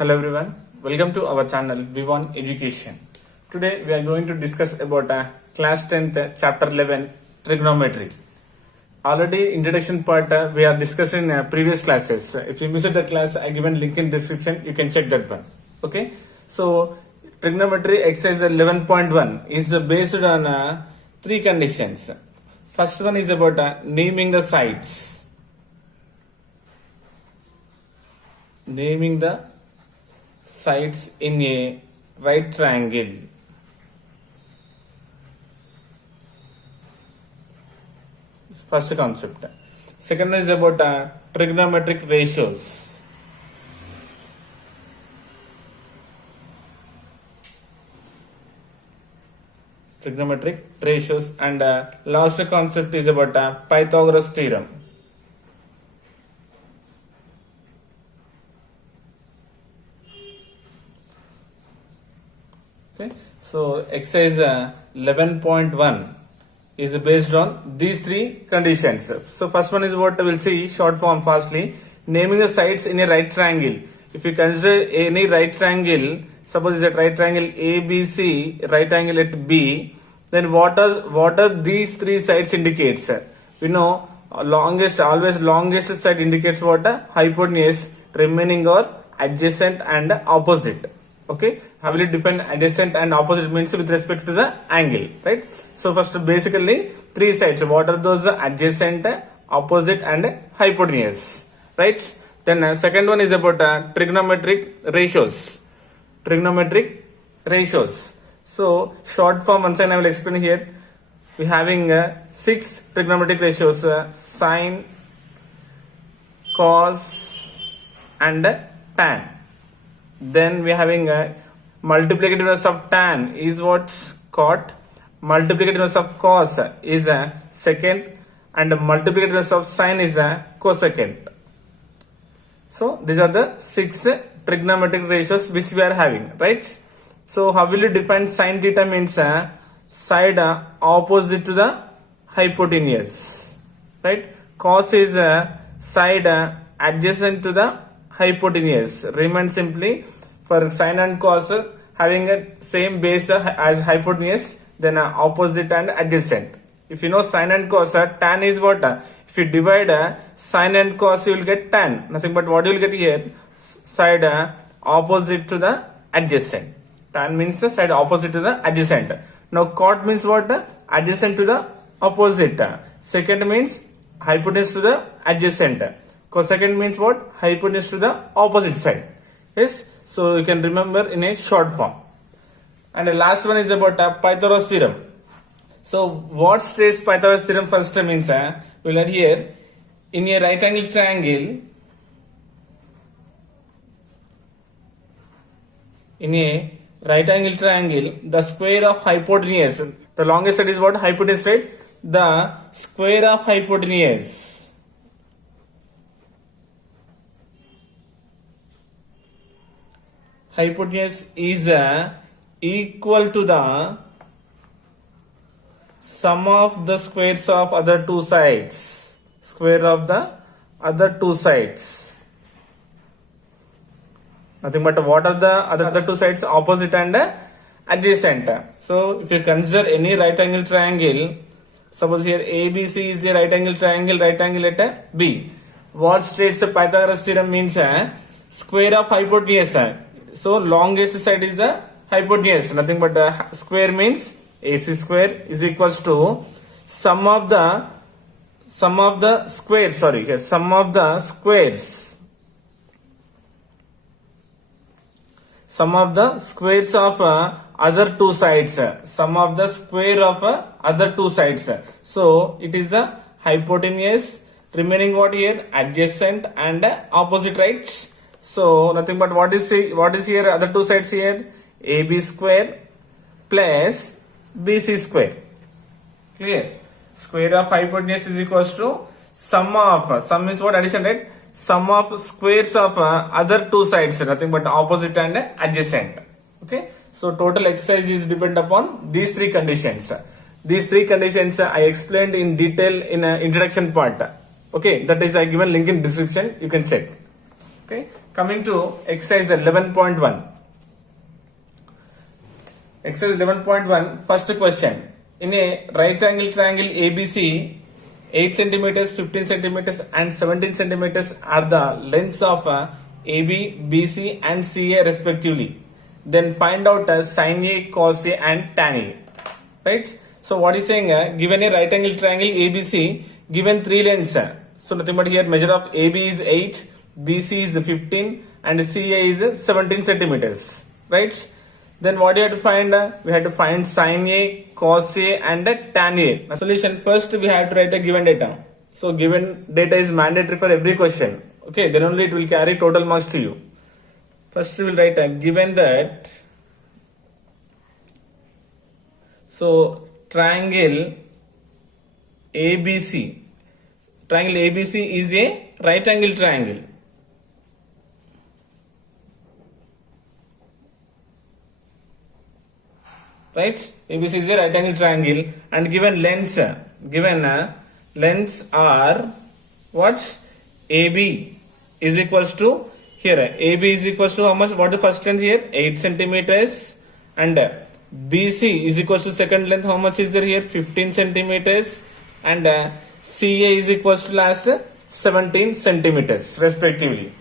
Hello everyone, welcome to our channel Vivan Education. Today we are going to discuss about class 10th chapter 11 trigonometry. Already introduction part we are discussing in previous classes. If you missed the class, I given link in description, you can check that one. Okay, so trigonometry exercise 11.1 is based on three conditions. First one is about naming the sides. Naming the sides in a right triangle. First concept. Second is about trigonometric ratios. Trigonometric ratios, and last concept is about Pythagoras Theorem. Okay, so exercise 11.1 is based on these three conditions. So first one is what we'll see short form fastly. Naming the sides in a right triangle. If you consider any right triangle, suppose it's a right triangle ABC, right angle at B, then what are these three sides indicates? We know longest side indicates what? Hypotenuse, remaining or adjacent and opposite. Okay, how will it define adjacent and opposite means with respect to the angle, right? So first basically three sides. What are those? Adjacent, opposite and hypotenuse, right? Then second one is about trigonometric ratios. Trigonometric ratios. So short form once again I will explain here. We having 6 trigonometric ratios: sine, cos and tan. Then we are having a multiplicative inverse of tan is what? Cot. Multiplicative inverse of cos is a secant, and multiplicative inverse of sine is a cosecant. So these are the 6 trigonometric ratios which we are having, right? So how will you define sine theta? Means side opposite to the hypotenuse, right? Cos is side adjacent to the hypotenuse. Remain simply for sine and cos having a same base as hypotenuse, then opposite and adjacent. If you know sine and cos, tan is what? If you divide sine and cos, you will get tan. Nothing but what you will get here? Side opposite to the adjacent. Tan means the side opposite to the adjacent. Now cot means what? Adjacent to the opposite. Secant means hypotenuse to the adjacent. Cosecant means what? Hypotenuse to the opposite side. Yes, so you can remember in a short form. And the last one is about Pythagoras Theorem. So what states Pythagoras Theorem? First means we'll add here, in a right angle triangle, the square of hypotenuse, the longest side is what? Hypotenuse, right? The square of hypotenuse is equal to the sum of the squares of other two sides. Square of the other two sides. Nothing but what are the other two sides? Opposite and adjacent. So if you consider any right angle triangle, suppose here ABC is a right angle triangle at B. What states the Pythagoras theorem? Means square of hypotenuse. So longest side is the hypotenuse. Nothing but square means AC square is equals to sum of the squares. Sum of the squares of other two sides. Sum of the square of other two sides. So it is the hypotenuse, remaining what here? Adjacent and opposite, right? So nothing but what is here? Other two sides here? AB square plus BC square. Clear? Square of hypotenuse is equals to sum is what? Addition, right? Sum of squares of other two sides, nothing but opposite and adjacent. Okay, so total exercise is depend upon these three conditions. These three conditions I explained in detail in introduction part. Okay, that is I given link in description, you can check. Okay, Coming to exercise 11.1. Exercise 11.1, first question. In a right angle triangle ABC, 8 centimeters, 15 centimeters and 17 centimeters are the lengths of AB, BC and CA respectively. Then find out sin A, cos A and tan A. Right? So what is saying, given a right angle triangle ABC, given three lengths. So nothing but here measure of AB is 8, BC is 15 and CA is 17 centimeters. Right? Then what do you have to find? We have to find sin A, cos A and tan A. Now, solution, first we have to write a given data. So given data is mandatory for every question. Okay, then only it will carry total marks to you. First we will write a given that. So triangle ABC. Triangle ABC is a right angle triangle. Right? ABC is a right angle triangle and given lengths are what? AB is equals to here. AB is equals to how much? What is the first length here? 8 centimeters and BC is equals to second length. How much is there here? 15 centimeters and CA is equals to last 17 centimeters respectively.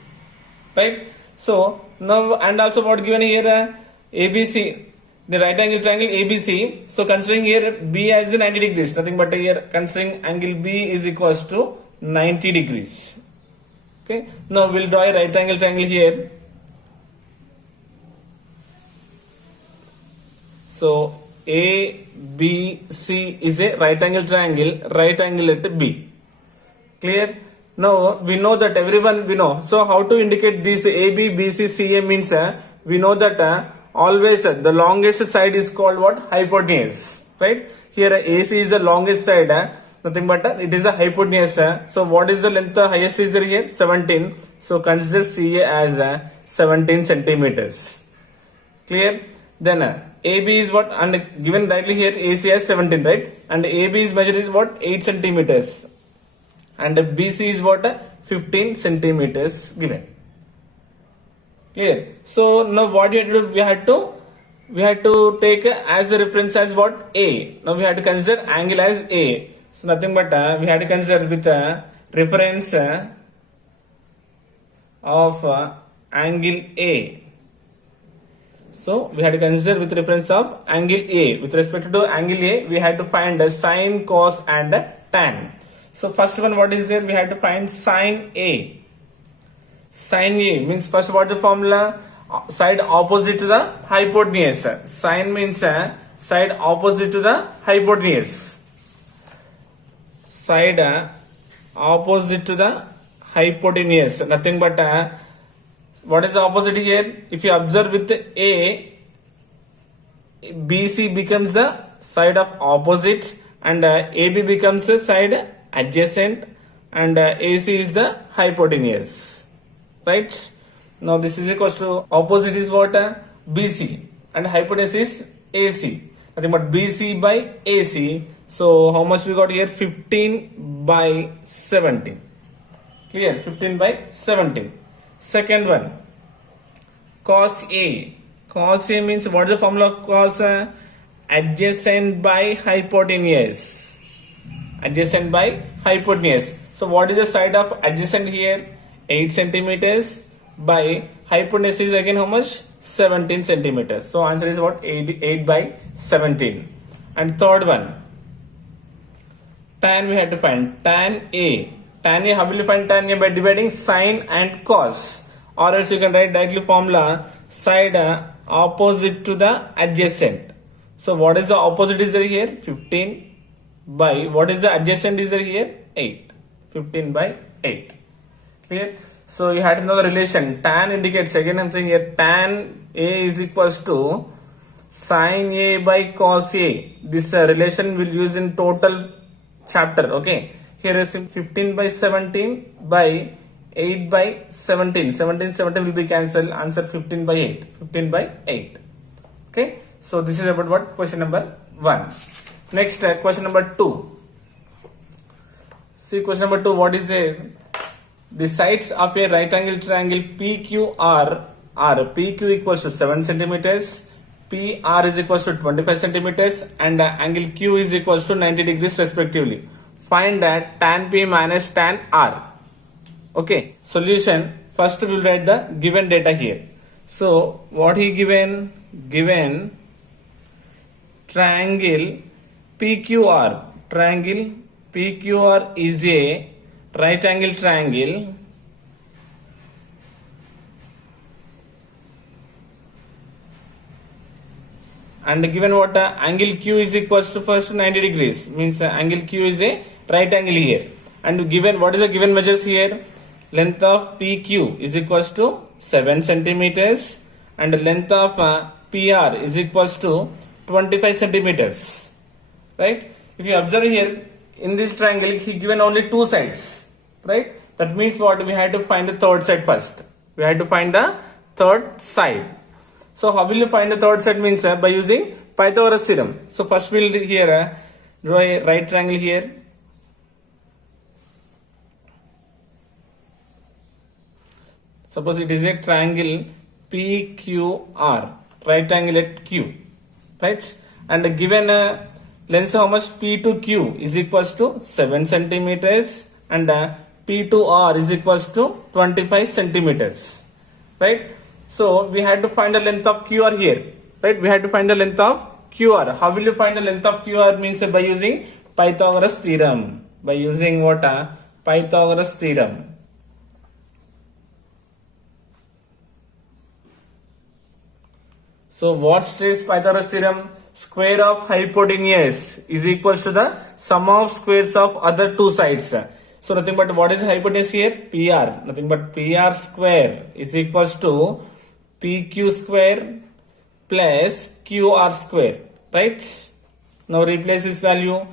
Right? So now and also what given here? ABC. The right angle triangle ABC. So considering here B as 90 degrees, nothing but here considering angle B is equals to 90 degrees. Okay. Now we'll draw a right angle triangle here. So ABC is a right angle triangle, right angle at B. Clear? Now we know that everyone we know. So how to indicate this AB, BC, CA means we know that always the longest side is called what? Hypotenuse. Right? Here AC is the longest side. Nothing but it is the hypotenuse. So what is the length? Highest is there here? 17. So consider CA as 17 centimeters. Clear? Then AB is what? And given rightly here AC as 17, right? And AB's measure is what? 8 centimeters. And BC is what? 15 centimeters given. Clear? So now what you have to do? We had to take as a reference as what? A. Now we have to consider angle as A. So nothing but we have to consider with reference of angle A. So we had to consider with reference of angle A. With respect to angle A, we had to find sin, cos and tan. So first one, what is there? We had to find sin A. Sin A means first what is the formula? Side opposite to the hypotenuse. Sin means side opposite to the hypotenuse. Side opposite to the hypotenuse. Nothing but what is the opposite here? If you observe with A, BC becomes the side of opposite and AB becomes the side adjacent and AC is the hypotenuse. Right? Now this is equals to opposite is what? BC and hypotenuse is AC. Nothing but BC by AC. So how much we got here? 15 by 17. Clear? 15 by 17. Second one, cos A. Cos A means what is the formula of cos? Adjacent by hypotenuse. Adjacent by hypotenuse. So what is the side of adjacent here? 8 centimeters by hypotenuse is again how much? 17 centimeters. So answer is what? 8 by 17. And third one, tan we had to find. Tan A. Tan A, how will you find tan A? By dividing sin and cos. Or else you can write directly formula side opposite to the adjacent. So what is the opposite is there here? 15 by what is the adjacent is there here? 8. 15 by 8. Clear? So you had to know the relation. Tan indicates, again I am saying here, tan A is equals to sin A by cos A. This relation we'll use in total chapter. Okay. Here is 15 by 17 by 8 by 17. 17 will be cancelled. Answer 15 by 8. 15 by 8. Okay. So this is about what? Question number 1. Next question number 2. See question number 2. What is there? the sides of a right angle triangle PQR are PQ equals to 7 centimeters, PR is equals to 25 centimeters, and angle Q is equals to 90 degrees respectively. Find that tan P minus tan R. Okay, solution. First we will write the given data here. So what he given? Given triangle PQR. Triangle PQR is a right angle triangle and given what angle Q is equals to first 90 degrees, means angle Q is a right angle here, and given what is the given measures here? Length of PQ is equals to 7 centimeters and length of PR is equals to 25 centimeters, right? If you observe here in this triangle, he given only two sides, right? That means what? We had to find the third side first. We had to find the third side. So how will you find the third side? Means by using Pythagoras theorem. So first we'll here draw a right triangle here. Suppose it is a triangle PQR, right angle at Q, right? And given length how much? P to Q is equals to 7 centimeters and P to R is equals to 25 centimeters, right? So we had to find the length of QR here, right? We had to find the length of QR. How will you find the length of QR? Means by using Pythagoras theorem. By using what? Pythagoras theorem. So what states Pythagoras theorem? Square of hypotenuse is equals to the sum of squares of other two sides. So nothing but what is hypotenuse here? PR. Nothing but PR square is equals to PQ square plus QR square, right? Now replace this value.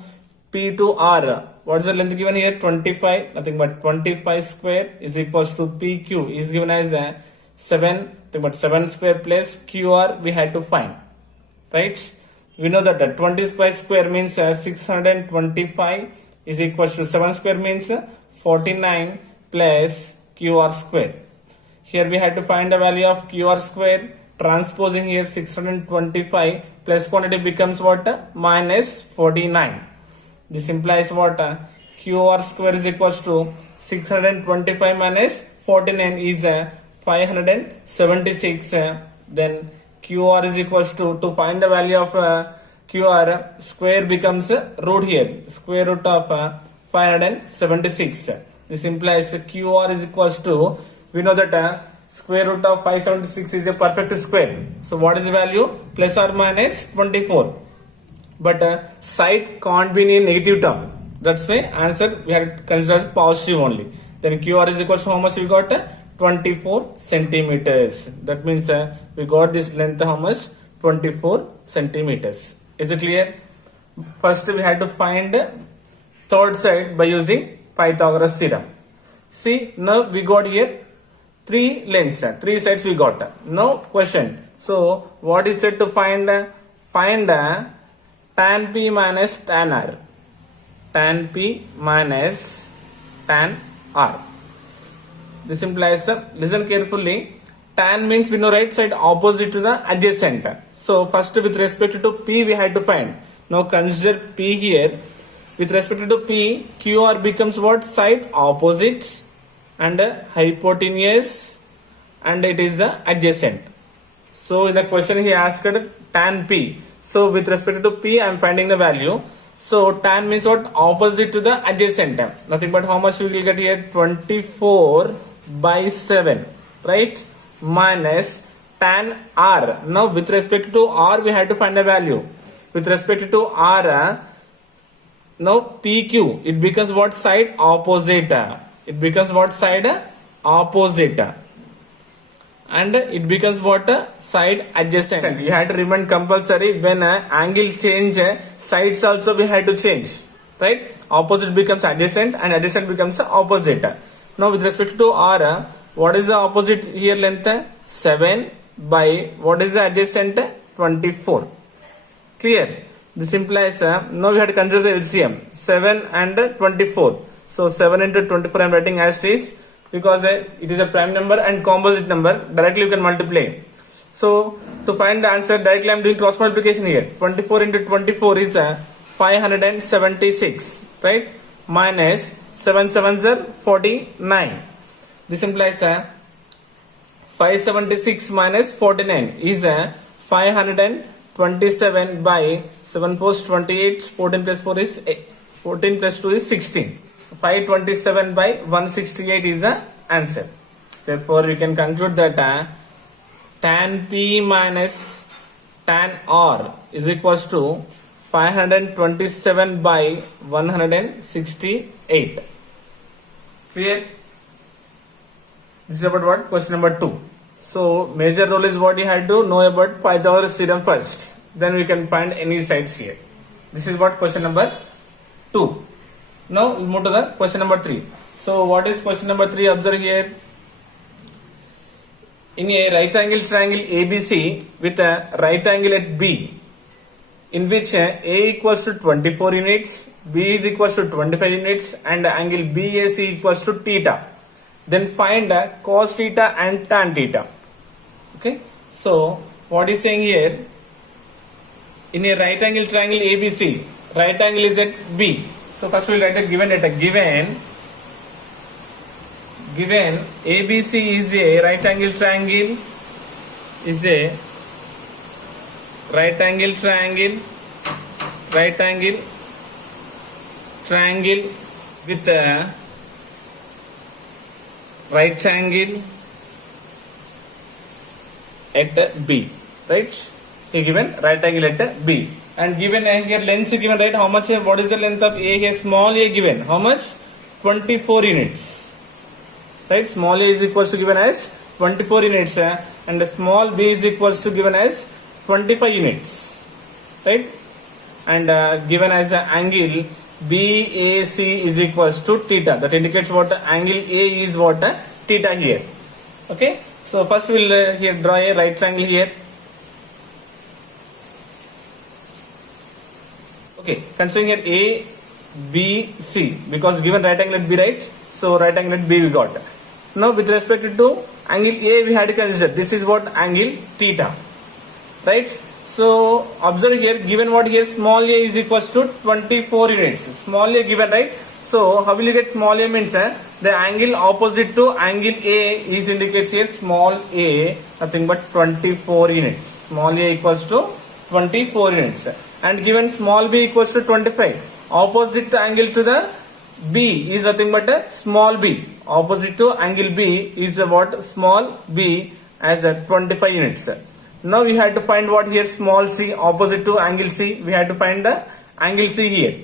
P to R. What is the length given here? 25. Nothing but 25 square is equals to PQ is given as 7. But 7 square plus QR we had to find, right? We know that 25 square means 625 is equals to 7 square means 49 plus QR square. Here we had to find the value of QR square. Transposing here 625 plus quantity becomes what? Minus 49. This implies what? QR square is equals to 625 minus 49 is 576. Then QR is equals to find the value of QR, square becomes root here, square root of 576. This implies QR is equals to, we know that square root of 576 is a perfect square. So what is the value? Plus or minus 24. But side can't be in negative term. That's why answer we have considered positive only. Then QR is equals to how much we got? 24 centimeters. That means we got this length how much? 24 centimeters. Is it clear? First we had to find third side by using Pythagoras theorem. See, now we got here three lengths, three sides we got. Now question. So what is it to find? Find tan P minus tan R. Tan P minus tan R. This implies, listen carefully, tan means we know right side opposite to the adjacent. So first with respect to P we had to find. Now consider P here. With respect to P, QR becomes what? Side opposite and hypotenuse and it is the adjacent. So in the question he asked tan P. So with respect to P I am finding the value. So tan means what? Opposite to the adjacent. Nothing but how much we will get here? 24 by 7, right? Minus tan R. Now with respect to R we had to find a value. With respect to R, now PQ, it becomes what? Side opposite. It becomes what? Side opposite. And it becomes what? Side adjacent. You had to remind compulsory when angle change, sides also we had to change, right? Opposite becomes adjacent and adjacent becomes opposite. Now with respect to R, what is the opposite here length? 7 by what is the adjacent? 24. Clear? This implies now we have to consider the LCM 7 and 24. So 7 into 24 I am writing as it is because it is a prime number and composite number. Directly you can multiply. So to find the answer, directly I am doing cross multiplication here. 24 into 24 is 576, right? Minus 7 7s are 49. This implies 576 minus 49 is 527 by 7 4 is 28. 14 plus 4 is 14 plus 2 is 16. 527 by 168 is the answer. Therefore, we can conclude that tan P minus tan R is equals to 527 by 168. Clear? This is about what? Question number 2. So, major role is what you have to know about Pythagoras theorem first. Then we can find any sides here. This is what question number 2. Now, we move to the question number 3. So, what is question number 3? Observe here. In a right angle triangle ABC with a right angle at B, in which A equals to 24 units, B is equals to 25 units, and angle BAC equals to theta. Then find cos theta and tan theta. Okay. So, what is saying here? In a right angle triangle ABC, right angle is at B. So, first we will write a given data. Given ABC is a right angle triangle, with a right angle at B, right? He given right angle at B, and given here length is given, right? How much? What is the length of A here? Small a given. How much? 24 units. Right? Small a is equals to given as 24 units, and small b is equals to given as 25 units. Right? And given as angle BAC is equals to theta. That indicates what angle A is what theta here. Okay. So first we will here draw a right triangle here. Okay. Considering here A, B, C, because given right angle at B, right? So right angle at B we got. Now with respect to angle A we had to consider. This is what angle theta. Right? So observe here, given what here, small a is equals to 24 units. Small a given, right? So how will you get small a means the angle opposite to angle A is indicates here small a, nothing but 24 units. Small a equals to 24 units. And given small b equals to 25. Opposite angle to the B is nothing but a small b. Opposite to angle B is what? Small b as a 25 units. Now we had to find what here? Small c opposite to angle C. We had to find the angle C here.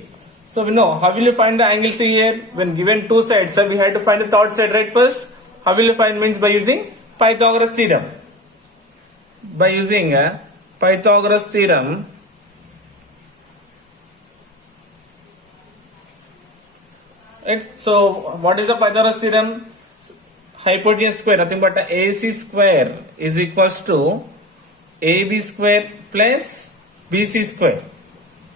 So we know how will you find the angle C here? When given two sides, we had to find the third side, right? First, how will you find? Means by using Pythagoras theorem. By using Pythagoras theorem, right? So what is the Pythagoras theorem? Hypotenuse square, nothing but AC square is equals to AB square plus BC square.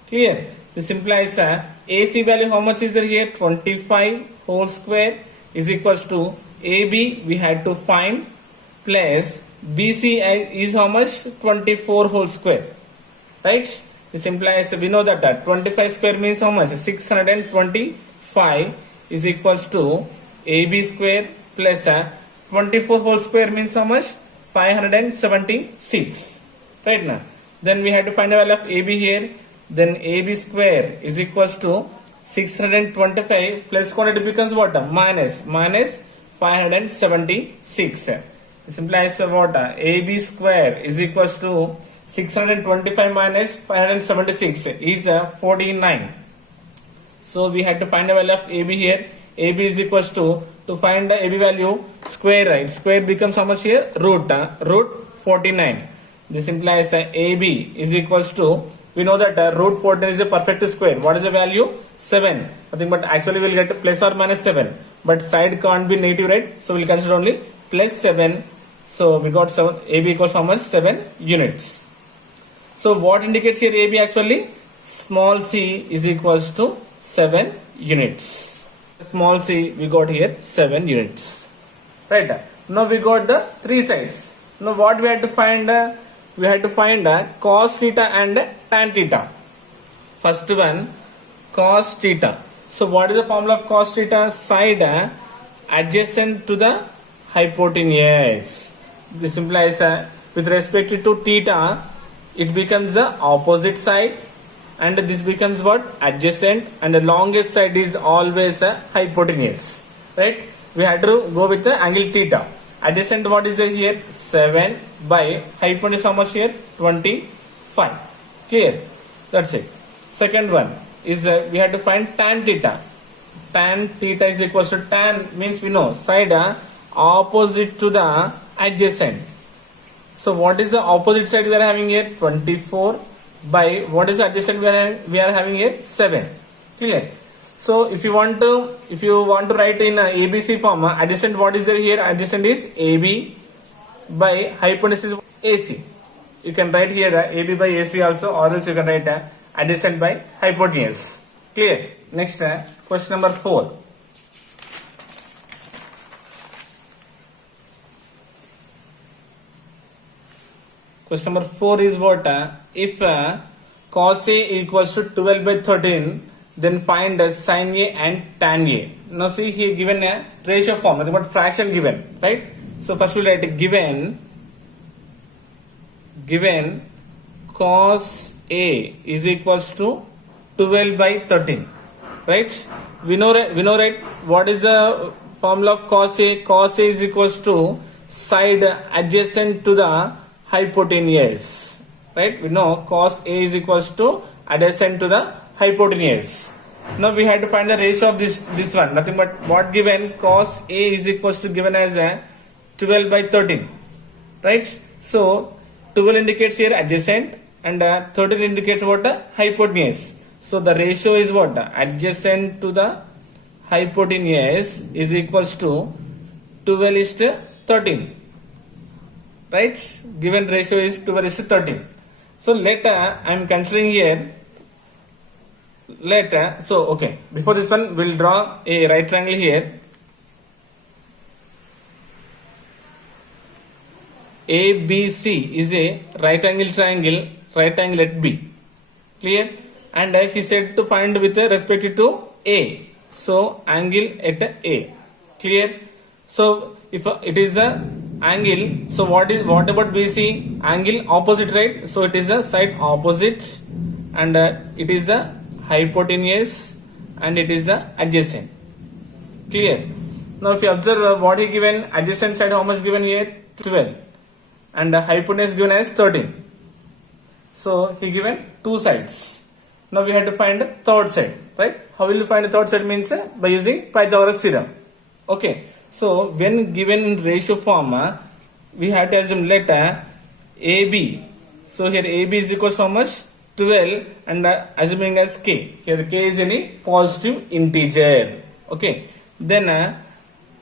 Clear? This implies AC value how much is there here? 25 whole square is equals to AB we had to find plus BC is how much? 24 whole square. Right? This implies we know that 25 square means how much? 625 is equals to AB square plus 24 whole square means how much? 576. Right now. Then we had to find the value of AB here. Then AB square is equals to 625 plus quantity becomes what? Minus 576. This implies what? AB square is equals to 625 minus 576 is 49. So we had to find the value of AB here. AB is equals to find the AB value square, right? Square becomes how much here? Root 49. This implies AB is equals to, we know that root 14 is a perfect square. What is the value? 7. Nothing but actually we will get plus or minus 7. But side can't be negative, right? So we will consider only plus 7. So we got 7. AB equals how much? 7 units. So what indicates here AB actually? Small c is equals to 7 units. Small c we got here 7 units. right? Now we got the three sides. Now what we had to find? We had to find cos theta and tan theta. First one, cos theta. So what is the formula of cos theta? Side adjacent to the hypotenuse. This implies with respect to theta, it becomes the opposite side, and this becomes what? Adjacent, and the longest side is always a hypotenuse, right? We had to go with the angle theta. Adjacent, what is here? 7 by hypotenuse, how much here? 25. Clear? That's it. Second one is we have to find tan theta. Tan theta is equals to tan means we know side opposite to the adjacent. So what is the opposite side we are having here? 24 by what is the adjacent we are having here? 7. Clear? So if you want to write in ABC form, adjacent, what is there here? Adjacent is AB by hypotenuse is AC. You can write here AB by AC also, or else you can write adjacent by hypotenuse. Clear? Next question number 4. Question number 4 is what? If cos A equals to 12 by 13, then find sin A and tan A. Now see here given a ratio form, nothing but fraction given, right? So first we'll write given cos A is equals to 12 by 13, right? We know right what is the formula of cos A? Cos A is equals to side adjacent to the hypotenuse, right? We know cos A is equals to adjacent to the hypotenuse. Now we had to find the ratio of this one, nothing but what given? Cos A is equals to given as 12 by 13, right? So 12 indicates here adjacent, and 13 indicates what? Hypotenuse. So the ratio is what? Adjacent to the hypotenuse is equals to 12 is to 13, right? Given ratio is 12 is to 13. So let I am considering here. So okay, before this one we'll draw a right triangle here. ABC is a right angle triangle at B. Clear? And he said to find with respect to A. So angle at A. Clear? So if it is the angle, so what about BC? Angle opposite, right? So it is the side opposite, and it is the hypotenuse, and it is the adjacent. Clear? Now if you observe what he given, adjacent side how much given here? 12, and the hypotenuse given as 13. So he given two sides. Now we have to find the third side, right? How will you find the third side? Means by using Pythagoras theorem. Okay. So when given in ratio form, we have to assume let AB. So here AB is equals to how much? 12, and assuming as K. Here K is any positive integer. Okay. Then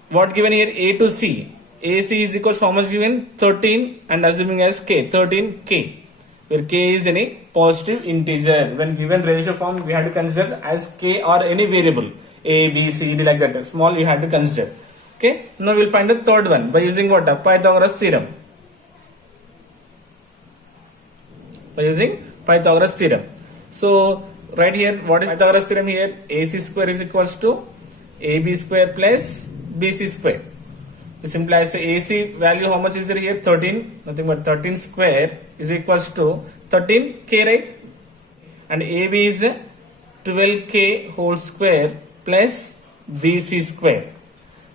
what given here? A to C. AC is equals to how much given? 13, and assuming as K, 13K. Where K is any positive integer. When given ratio form, we have to consider as K or any variable. A, B, C, D like that. Small you have to consider. Okay. Now we will find the third one by using what? Pythagoras theorem. By using Pythagoras theorem. So right here, what is Pythagoras theorem here? AC square is equals to AB square plus BC square. This implies AC value how much is there here? 13. Nothing but 13 square is equals to 13K, right? And AB is 12K whole square plus BC square.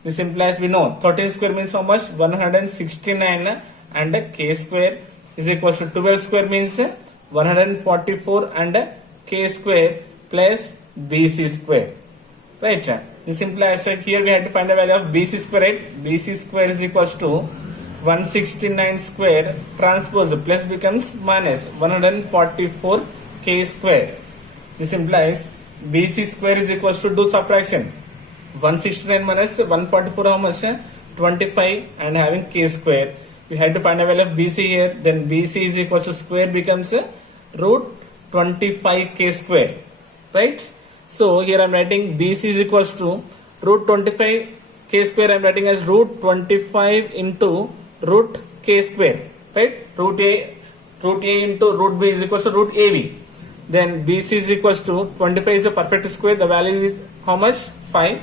This implies we know 13 square means how much? 169, and K square is equals to 12 square means 144, and K square plus BC square, right? This implies here we have to find the value of BC square, right? BC square is equals to 169 square transpose plus becomes minus 144 K square. This implies BC square is equals to, do subtraction, 169 minus 144 how much? 25, and having K square. We had to find a value of BC here. Then BC is equals to square becomes root 25K square, right? So here I am writing BC is equals to root 25K K square I am writing as root 25 into root K square, right? Root A into root B is equals to root AB. Then BC is equals to 25 is a perfect square. The value is how much? 5.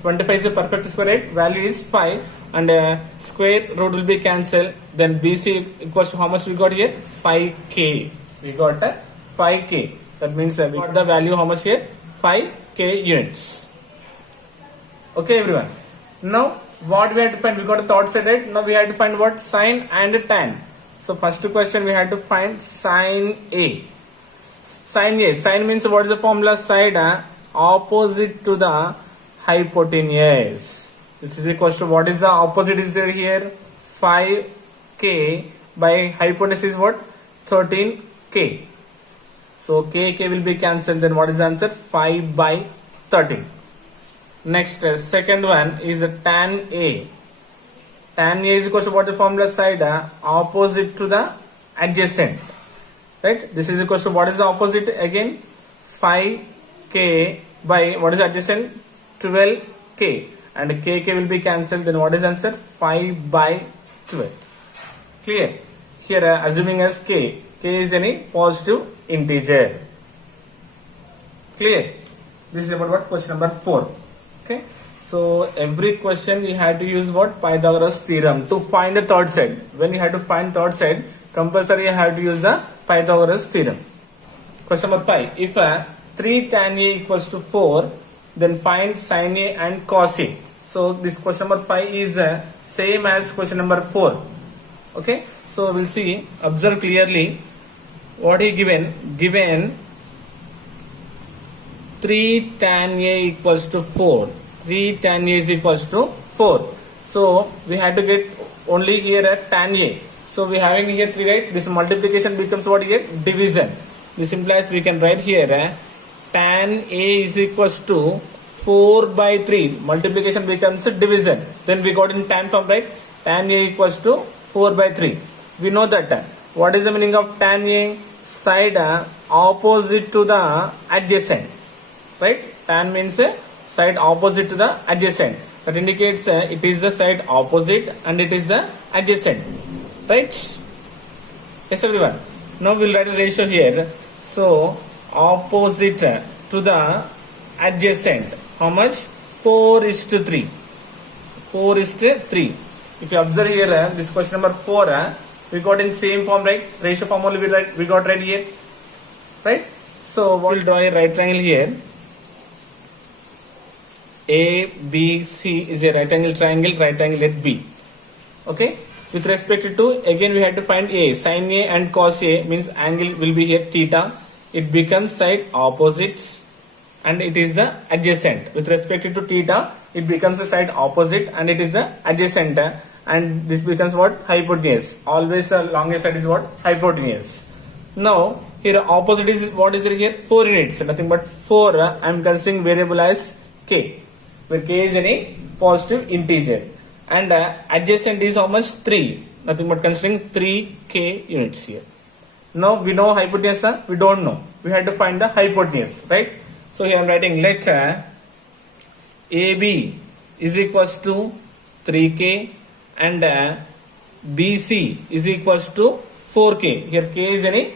25 is a perfect square, right? Value is 5. And square root will be cancelled. Then BC equals to how much we got here? 5K. We got 5K. That means we got the value how much here? 5K units. Okay, everyone. Now, what we have to find? We got a third side, right? Now we have to find what? Sine and tan. So, first question we had to find sine A. Sine A. Sine means what is the formula? Side opposite to the hypotenuse. This is equal to what is the opposite is there here? 5K by hypotenuse is what? 13K. So K will be cancelled. Then what is the answer? 5 by 13. Next, second one is tan A. Tan A is equal to what the formula? Side opposite to the adjacent. Right? This is equal to what is the opposite again? 5K by what is adjacent? 12K. And K will be cancelled. Then what is the answer? 5 by 12. Clear? Here assuming as K is any positive integer. Clear? This is about what? Question number 4. Okay. So every question we had to use what? Pythagoras theorem to find the third side. When you had to find third side, compulsory you have to use the Pythagoras theorem. Question number 5. If 3 tan A equals to 4, then find sin A and cos A. So this question number 5 is same as question number 4. Okay. So we'll see. Observe clearly. What he given? Given 3 tan A equals to 4. 3 tan A is equals to 4. So we had to get only here tan A. So we having here 3, right? This multiplication becomes what here? Division. This implies we can write here tan A is equals to 4 by 3. Multiplication becomes a division. Then we got in tan form, right? Tan A equals to 4 by 3. We know that. What is the meaning of tan A? Side opposite to the adjacent. Right? Tan means side opposite to the adjacent. That indicates it is the side opposite and it is the adjacent. Right? Yes, everyone. Now we'll write a ratio here. So opposite to the adjacent. How much? 4:3. 4:3. If you observe here, this question number 4, we got in same form, right? Ratio form only we got right here. Right? So we'll draw a right triangle here. A, B, C is a right angle triangle at B. Okay? With respect to, again we had to find A. Sin A and cos A means angle will be here theta. It becomes side opposite and it is the adjacent. With respect to theta, it becomes the side opposite and it is the adjacent. And this becomes what? Hypotenuse. Always the longest side is what? Hypotenuse. Now, here opposite is what is it here? 4 units. Nothing but 4. I am considering variable as K. Where K is any positive integer. And adjacent is how much? 3. Nothing but considering 3K units here. Now we know hypotenuse, we don't know. We had to find the hypotenuse, right? So here I am writing let AB is equals to 3K and BC is equals to 4K. Here K is any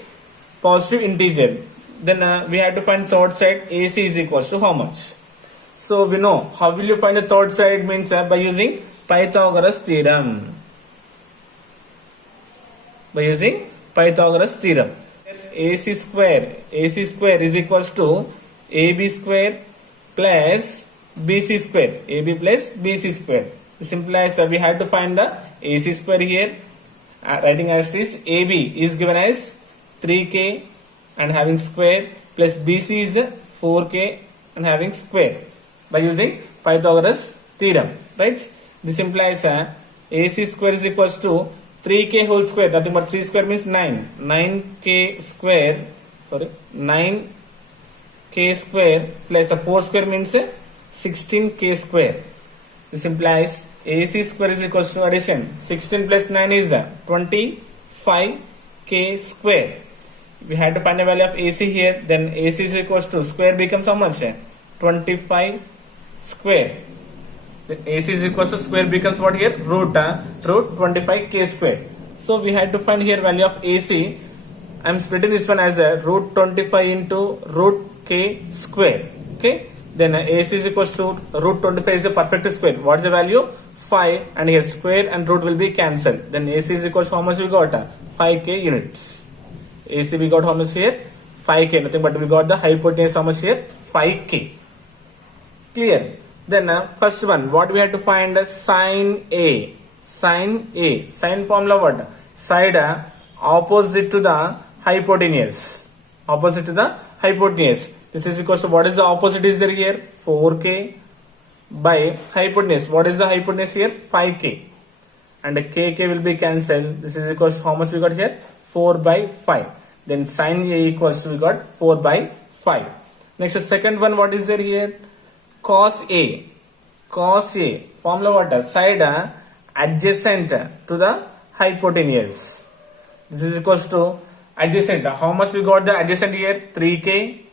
positive integer. Then we have to find third side. AC is equals to how much? So we know how will you find the third side means by using Pythagoras theorem. By using Pythagoras theorem. AC square is equals to AB square plus BC square. AB plus BC square. This implies that we had to find the AC square here. Writing as this, AB is given as 3K and having square plus BC is 4K and having square by using Pythagoras theorem, right? This implies AC square is equals to 3K whole square. Nothing but 3 square means 9. 9K square. Sorry, 9K square plus the 4 square means 16K square. This implies AC square is equals to addition. 16 plus 9 is 25K square. We had to find a value of AC here. Then AC is equals to square becomes how much? 25 square. The AC is equals to square becomes what here? Root 25k square. So we had to find here value of AC. I am splitting this one as a root 25 into root k square. Okay. Then AC is equals to root 25 is a perfect square. What is the value? 5, and here square and root will be cancelled. Then AC is equals to how much we got? 5k units. AC we got how much here? 5k. Nothing but we got the hypotenuse how much here? 5k. Clear? Then first one, what we have to find? Sine A. Sine A. Sine formula what? Side opposite to the hypotenuse. Opposite to the hypotenuse. This is equals to what is the opposite is there here? 4k by hypotenuse. What is the hypotenuse here? 5k. And k will be cancelled. This is equals to how much we got here? 4 by 5. Then sine A equals to we got 4 by 5. Next the second one, what is there here? Cos A. Cos A. Formula what? Side adjacent to the hypotenuse. This is equals to adjacent. How much we got the adjacent here? 3k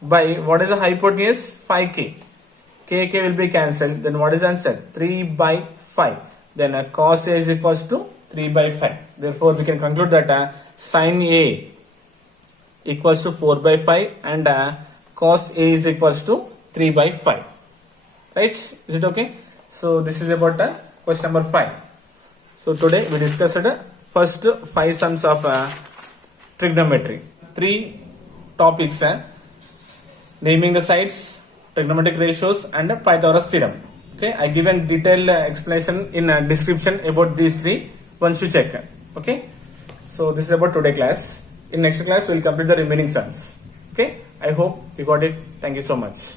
by what is the hypotenuse? 5k. k will be cancelled. Then what is the answer? 3 by 5. Then cos A is equals to 3 by 5. Therefore we can conclude that sine A equals to 4 by 5 and cos A is equals to 3 by 5. Right? Is it okay? So this is about question number 5. So today we discussed first 5 sums of trigonometry. 3 topics, naming the sides, trigonometric ratios and Pythagoras theorem. Okay, I given detailed explanation in description about these 3 once you check. Okay, so this is about today class. In next class we will complete the remaining sums. Okay, I hope you got it. Thank you so much.